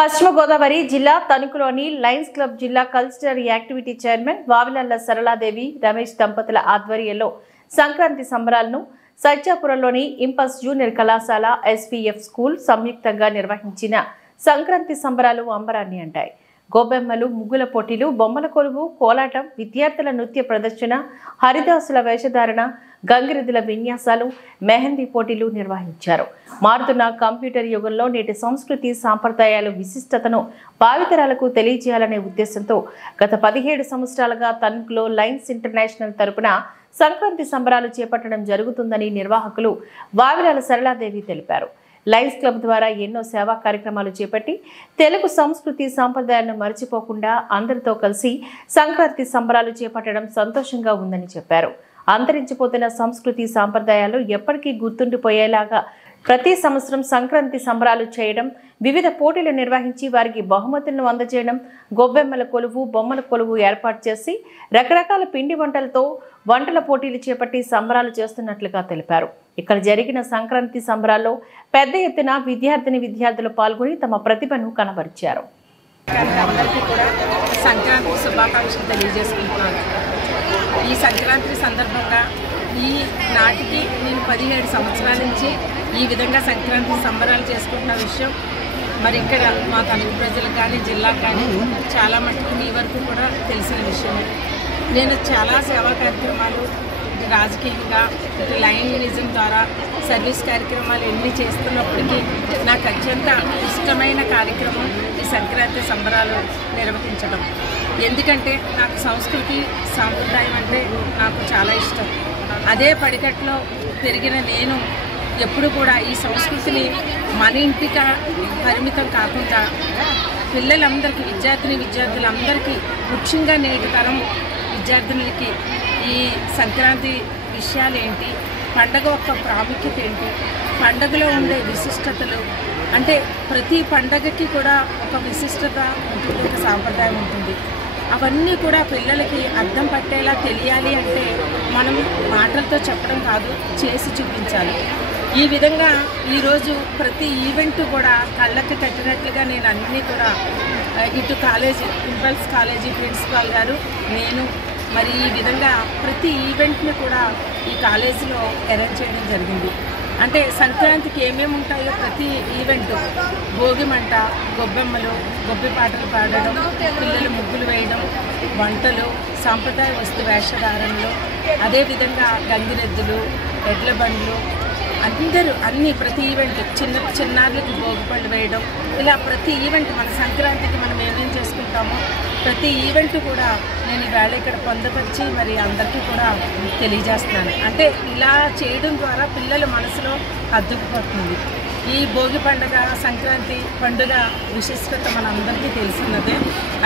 పశ్చిమ గోదావరి జిల్లా తణుకులోని లయన్స్ క్లబ్ జిల్లా cultural activity chairman Vavilala Saraladevi Ramesh దంపతుల ఆధ్వర్యంలో సంక్రాంతి సంబరాలను సజ్జాపురంలోని ఇంపస్ జూనియర్ కళాశాల ఎస్వీఎఫ్ స్కూల్ సంయుక్తంగా నిర్వహించిన సంక్రాంతి సంబరాలు అంబరాన్ని అంటాయి. గోబెమ్మలు, ముగ్గుల పోటీలు, బొమ్మల కొలువు, కోలాటం, విద్యార్థుల నృత్య ప్రదర్శన, హరిదాసుల వేషధారణ, గంగిరెద్దుల విన్యాసాలు, మెహందీ పోటీలు నిర్వహించారు. మారుతున్న కంప్యూటర్ యుగంలో నేటి సంస్కృతి సాంప్రదాయాలు విశిష్టతను భావితరాలకు తెలియజేయాలనే ఉద్దేశంతో గత 17 సంవత్సరాలుగా తణుకులో లయన్స్ ఇంటర్నేషనల్ తరపున సంక్రాంతి సంబరాలు చేపట్టడం జరుగుతుందని నిర్వాహకులు వావిలాల సరళాదేవి తెలిపారు. లయన్స్ క్లబ్ ద్వారా ఎన్నో సేవా కార్యక్రమాలు చేపట్టి తెలుగు సంస్కృతి సాంప్రదాయాలను మర్చిపోకుండా అందరితో కలిసి సంక్రాంతి సంబరాలు చేపట్టడం సంతోషంగా ఉందని చెప్పారు. అంతరించిపోతున్న సంస్కృతి సాంప్రదాయాలు ఎప్పటికీ గుర్తుండిపోయేలాగా ప్రతి సంవత్సరం సంక్రాంతి సంబరాలు చేయడం, వివిధ పోటీలు నిర్వహించి వారికి బహుమతులను అందజేయడం, గొబ్బెమ్మల కొలువు, బొమ్మల కొలువు ఏర్పాటు చేసి రకరకాల పిండి వంటలతో వంటల పోటీలు చేపట్టి సంబరాలు చేస్తున్నట్లుగా తెలిపారు. ఇక్కడ జరిగిన సంక్రాంతి సంబరాల్లో పెద్ద ఎత్తున విద్యార్థులు పాల్గొని తమ ప్రతిభను కనబరిచారు. సంక్రాంతి శుభాకాంక్షలు తెలియజేసుకుంటున్నాను. ఈ సంక్రాంతి సందర్భంగా ఈ నాటికి నేను 17 సంవత్సరాల నుంచి ఈ విధంగా సంక్రాంతి సంబరాలు చేసుకుంటున్న విషయం మరి ఇక్కడ మా తణుకు ప్రజలకు కానీ జిల్లాకు కానీ చాలా మటుకు మీ వరకు కూడా తెలిసిన విషయమే. నేను చాలా సేవా కార్యక్రమాలు రాజకీయంగా లయనిజం ద్వారా సర్వీస్ కార్యక్రమాలు ఎన్ని చేస్తున్నప్పటికీ నాకు అత్యంత ఇష్టమైన కార్యక్రమం ఈ సంక్రాంతి సంబరాలు నిర్వహించడం. ఎందుకంటే నాకు సంస్కృతి సాంప్రదాయం అంటే నాకు చాలా ఇష్టం. అదే పడికట్లో పెరిగిన నేను ఎప్పుడు కూడా ఈ సంస్కృతిని మన ఇంటికి పరిమితం కాకుండా పిల్లలందరికీ, విద్యార్థులందరికీ, ముఖ్యంగా నేటి తరం విద్యార్థులకి ఈ సంక్రాంతి విషయాలు ఏంటి, పండగ యొక్క ప్రాముఖ్యత ఏంటి, పండగలో ఉండే విశిష్టతలు, అంటే ప్రతి పండగకి కూడా ఒక విశిష్టత ఉంటుంది, ఒక సాంప్రదాయం ఉంటుంది. అవన్నీ కూడా పిల్లలకి అర్థం పట్టేలా తెలియాలి అంటే మనం మాటలతో చెప్పడం కాదు, చేసి చూపించాలి. ఈ విధంగా ఈరోజు ప్రతి ఈవెంట్ కూడా కళ్ళకి కట్టినట్లుగా నేను అన్నీ కూడా ఇటు కాలేజీ, ఇంపల్స్ కాలేజీ ప్రిన్సిపాల్ గారు, నేను మరి ఈ విధంగా ప్రతి ఈవెంట్ని కూడా ఈ కాలేజీలో అరేంజ్ చేయడం జరిగింది. అంటే సంక్రాంతికి ఏమేమి ఉంటాయో ప్రతి ఈవెంట్, భోగిమంట, గొబ్బెమ్మలు, గొబ్బి పాటలు పాడడం, పిల్లలు ముగ్గులు వేయడం, వంటలు, సాంప్రదాయ వస్తు వేషధారణలు, అదేవిధంగా గంగిరెద్దులు, ఎడ్ల బండ్లు, అన్నీ ప్రతి ఈవెంట్, చిన్నారులకు భోగిపళ్ళు వేయడం, ఇలా ప్రతి ఈవెంట్ మన సంక్రాంతికి మనం ఏమేం చేసుకుంటామో ప్రతి ఈవెంట్ కూడా నేను ఈవేళ ఇక్కడ పొందపరిచి మరి అందరికీ కూడా తెలియజేస్తున్నాను. అంటే ఇలా చేయడం ద్వారా పిల్లల మనసులో అద్దుకుపోతుంది. ఈ భోగి పండుగ, సంక్రాంతి పండుగ విశిష్టత మన అందరికీ తెలిసినదే.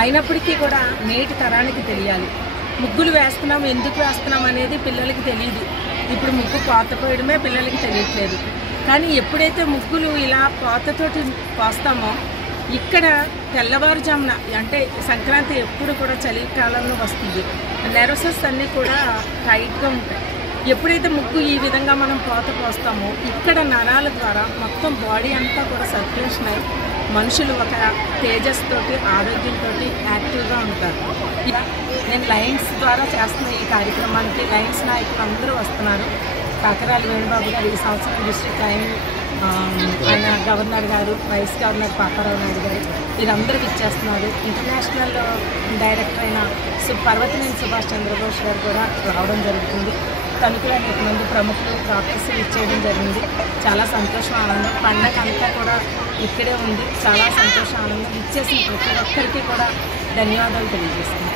అయినప్పటికీ కూడా నేటి తరానికి తెలియాలి. ముగ్గులు వేస్తున్నాం, ఎందుకు వేస్తున్నాం అనేది పిల్లలకి తెలియదు. ఇప్పుడు ముగ్గు పోత పోయడమే పిల్లలకి తెలియట్లేదు. కానీ ఎప్పుడైతే ముగ్గులు ఇలా పోతతోటి పోస్తామో ఇక్కడ తెల్లవారుజామున, అంటే సంక్రాంతి ఎప్పుడు కూడా చలికాలంలో వస్తుంది, నెర్వసెస్ అన్నీ కూడా టైట్గా ఉంటాయి. ఎప్పుడైతే ముగ్గు ఈ విధంగా మనం పోత పోస్తామో ఇక్కడ నరాల ద్వారా మొత్తం బాడీ అంతా కూడా సర్క్యులేషన్ అయ్యి మనుషులు ఒక తేజస్సుతోటి, ఆరోగ్యంతో యాక్టివ్గా ఉంటారు. నేను లయన్స్ ద్వారా చేస్తున్న ఈ కార్యక్రమానికి లయన్స్ నాయకులు అందరూ వస్తున్నారు. కాకరాల వేణుబాబు గారు ఈ సంవత్సరం డిస్ట్రిక్ట్ ఆయన గవర్నర్ గారు, వైస్ గవర్నర్ పాపారావు నాయుడు గారు, వీరందరూ ఇచ్చేస్తున్నారు. ఇంటర్నేషనల్ డైరెక్టర్ అయిన పర్వతనేని సుభాష్ చంద్రబోస్ గారు కూడా రావడం జరుగుతుంది. తణుకులో అనేక మంది ప్రముఖులు, డాక్టర్స్ ఇచ్చేయడం జరిగింది. చాలా సంతోషం, ఆనందం. పండగ అంతా కూడా ఇక్కడే ఉంది. చాలా సంతోషం, ఆనందం. ఇచ్చేసిన ప్రతి ఒక్కరికి కూడా ధన్యవాదాలు తెలియజేస్తున్నాను.